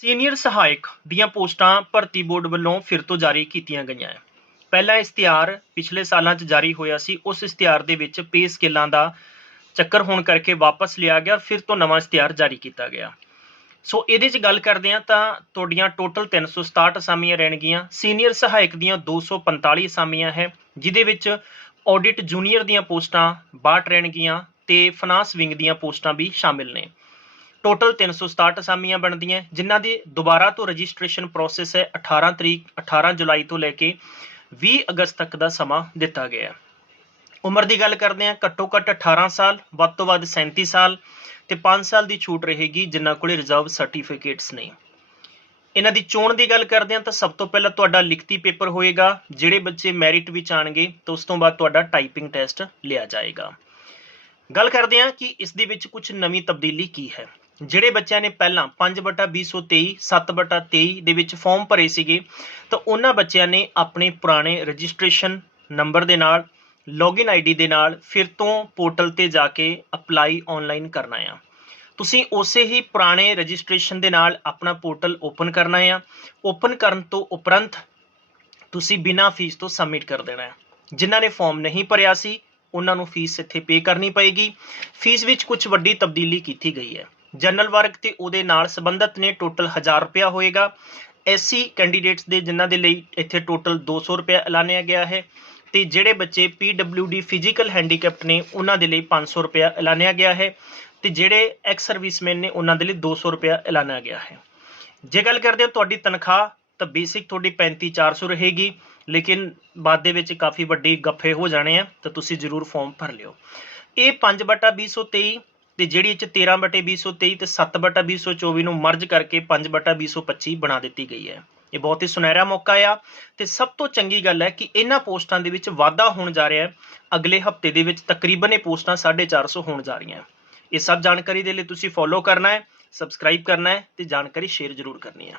Senior ਸਹਾਇਕ ਦੀਆਂ ਪੋਸਟਾਂ ਭਰਤੀ ਬੋਰਡ ਵੱਲੋਂ ਫਿਰ ਤੋਂ ਜਾਰੀ ਕੀਤੀਆਂ ਗਈਆਂ ਹੈ। ਪਹਿਲਾ ਇਸ਼ਤਿਹਾਰ ਪਿਛਲੇ ਸਾਲਾਂ 'ਚ ਜਾਰੀ ਹੋਇਆ ਸੀ। ਉਸ ਇਸ਼ਤਿਹਾਰ ਦੇ ਵਿੱਚ ਪੇ ਸਕੇਲਾਂ ਦਾ ਚੱਕਰ ਹੋਣ ਕਰਕੇ ਵਾਪਸ ਲਿਆ ਗਿਆ। ਫਿਰ ਤੋਂ ਨਵਾਂ ਇਸ਼ਤਿਹਾਰ ਜਾਰੀ ਕੀਤਾ ਗਿਆ। ਸੋ ਇਹਦੇ 'ਚ ਗੱਲ ਕਰਦੇ ਹਾਂ ਤਾਂ ਤੁਹਾਡੀਆਂ ਟੋਟਲ 367 ਅਸਾਮੀਆਂ ਰਹਿਣਗੀਆਂ। ਸੀਨੀਅਰ ਸਹਾਇਕ ਦੀਆਂ 245 ਅਸਾਮੀਆਂ ਹੈ ਜਿਦੇ ਵਿੱਚ ਆਡਿਟ ਜੂਨੀਅਰ ਦੀਆਂ ਪੋਸਟਾਂ 62 ਰਹਿਣਗੀਆਂ ਤੇ ਫਾਈਨਾਂਸ ਵਿੰਗ ਦੀਆਂ ਪੋਸਟਾਂ ਵੀ ਸ਼ਾਮਿਲ ਨੇ। ਟੋਟਲ 367 ਅਸਾਮੀਆਂ ਬਣਦੀਆਂ ਜਿਨ੍ਹਾਂ ਦੀ ਦੁਬਾਰਾ ਤੋਂ ਰਜਿਸਟ੍ਰੇਸ਼ਨ ਪ੍ਰੋਸੈਸ ਹੈ 18 ਤਰੀਕ 18 ਜੁਲਾਈ ਤੋਂ ਲੈ ਕੇ 20 ਅਗਸਤ ਤੱਕ ਦਾ ਸਮਾਂ ਦਿੱਤਾ ਗਿਆ ਹੈ। ਉਮਰ ਦੀ ਗੱਲ ਕਰਦੇ ਹਾਂ ਘੱਟੋ ਘੱਟ 18 ਸਾਲ, ਵੱਧ ਤੋਂ ਵੱਧ 37 ਸਾਲ ਤੇ 5 ਸਾਲ ਦੀ ਛੂਟ ਰਹੇਗੀ, ਜਿਨ੍ਹਾਂ ਕੋਲੇ ਰਿਜ਼ਰਵ ਸਰਟੀਫਿਕੇਟਸ ਨੇ। ਇਹਨਾਂ ਦੀ ਚੋਣ ਦੀ ਗੱਲ ਕਰਦੇ ਹਾਂ ਤਾਂ ਸਭ ਤੋਂ ਪਹਿਲਾਂ ਤੁਹਾਡਾ ਲਿਖਤੀ ਪੇਪਰ ਹੋਏਗਾ, ਜਿਹੜੇ ਬੱਚੇ ਮੈਰਿਟ ਵਿੱਚ ਆਣਗੇ ਤਾਂ ਉਸ ਤੋਂ ਬਾਅਦ ਤੁਹਾਡਾ ਟਾਈਪਿੰਗ ਟੈਸਟ ਲਿਆ ਜਾਏਗਾ। ਗੱਲ ਕਰਦੇ ਹਾਂ ਕਿ ਇਸ ਦੇ ਵਿੱਚ ਕੁਝ ਨਵੀਂ ਤਬਦੀਲੀ ਕੀ ਹੈ। ਜਿਹੜੇ ਬੱਚਿਆਂ ਨੇ ਪਹਿਲਾਂ 5/2023 7/23 ਦੇ ਵਿੱਚ ਫਾਰਮ ਭਰੇ ਸੀਗੇ, ਤਾਂ ਉਹਨਾਂ ਬੱਚਿਆਂ ਨੇ ਆਪਣੇ ਪੁਰਾਣੇ ਰਜਿਸਟ੍ਰੇਸ਼ਨ ਨੰਬਰ ਦੇ ਨਾਲ ਲੌਗਇਨ ਆਈਡੀ ਦੇ ਨਾਲ ਫਿਰ ਤੋਂ ਪੋਰਟਲ ਤੇ ਜਾ ਕੇ ਅਪਲਾਈ ਆਨਲਾਈਨ ਕਰਨਾ ਆ। ਤੁਸੀਂ ਉਸੇ ਹੀ ਪੁਰਾਣੇ ਰਜਿਸਟ੍ਰੇਸ਼ਨ ਦੇ ਨਾਲ ਆਪਣਾ ਪੋਰਟਲ ਓਪਨ ਕਰਨਾ ਆ। ਓਪਨ ਕਰਨ ਤੋਂ ਉਪਰੰਤ ਤੁਸੀਂ ਬਿਨਾਂ ਫੀਸ ਤੋਂ ਸਬਮਿਟ ਕਰ ਦੇਣਾ ਹੈ ਜਿਨ੍ਹਾਂ ਨੇ ਫਾਰਮ ਨਹੀਂ ਭਰਿਆ ਸੀ, ਉਹਨਾਂ ਨੂੰ ਫੀਸ ਇੱਥੇ ਪੇ ਕਰਨੀ ਪਏਗੀ। ਫੀਸ ਵਿੱਚ ਕੁਝ ਵੱਡੀ ਤਬਦੀਲੀ ਕੀਤੀ ਗਈ ਹੈ। ਜਨਰਲ ਵਰਗ ਤੇ ਉਹਦੇ ਨਾਲ ਸੰਬੰਧਤ ਨੇ ਟੋਟਲ 1000 ਰੁਪਇਆ ਹੋਏਗਾ। ਐਸਸੀ ਕੈਂਡੀਡੇਟਸ ਦੇ, ਜਿਨ੍ਹਾਂ ਦੇ ਲਈ ਇੱਥੇ ਟੋਟਲ 200 ਰੁਪਇਆ ਐਲਾਨਿਆ ਗਿਆ ਹੈ ਤੇ ਜਿਹੜੇ ਬੱਚੇ ਪੀਡਬਲਯੂਡੀ ਫਿਜ਼ੀਕਲ ਹੈਂਡੀਕੈਪਟ ਨੇ, ਉਹਨਾਂ ਦੇ ਲਈ 500 ਰੁਪਇਆ ਐਲਾਨਿਆ ਗਿਆ ਹੈ ਤੇ ਜਿਹੜੇ ਐਕਸ ਸਰਵਿਸਮੈਨ ਨੇ, ਉਹਨਾਂ ਦੇ ਲਈ 200 ਰੁਪਇਆ ਐਲਾਨਿਆ ਗਿਆ ਹੈ। ਜੇ ਗੱਲ ਕਰਦੇ ਹੋ ਤੁਹਾਡੀ ਤਨਖਾਹ, ਤਾਂ ਬੇਸਿਕ ਤੁਹਾਡੀ 35400 ਰਹੇਗੀ, ਲੇਕਿਨ ਬਾਅਦ ਦੇ ਵਿੱਚ ਕਾਫੀ ਵੱਡੀ ਗੱਫੇ ਹੋ ਜਾਣੇ ਆ, ਤਾਂ ਤੁਸੀਂ ਜ਼ਰੂਰ ਫਾਰਮ ਭਰ ਲਿਓ। ਇਹ 5/2023 ਤੇ ਜਿਹੜੀ ਇਹ ਚ 13/2023 ਤੇ 7/2024 ਨੂੰ ਮਰਜ ਕਰਕੇ 5/2025 ਬਣਾ ਦਿੱਤੀ ਗਈ ਹੈ। ਇਹ ਬਹੁਤ ਹੀ ਸੁਨਹਿਰਾ ਮੌਕਾ ਆ ਤੇ ਸਭ ਤੋਂ ਚੰਗੀ ਗੱਲ ਹੈ ਕਿ ਇਹਨਾਂ ਪੋਸਟਾਂ ਦੇ ਵਿੱਚ ਵਾਧਾ ਹੋਣ ਜਾ ਰਿਹਾ ਹੈ। ਅਗਲੇ ਹਫ਼ਤੇ ਦੇ ਵਿੱਚ ਤਕਰੀਬਨ ਇਹ ਪੋਸਟਾਂ 450 ਹੋਣ ਜਾ ਰਹੀਆਂ। ਇਹ ਸਭ ਜਾਣਕਾਰੀ ਦੇ ਲਈ ਤੁਸੀਂ ਫੋਲੋ ਕਰਨਾ ਹੈ ਸਬਸਕ੍ਰਾਈਬ ਕਰਨਾ ਹੈ ਤੇ ਜਾਣਕਾਰੀ ਸ਼ੇਅਰ ਜ਼ਰੂਰ ਕਰਨੀ ਹੈ।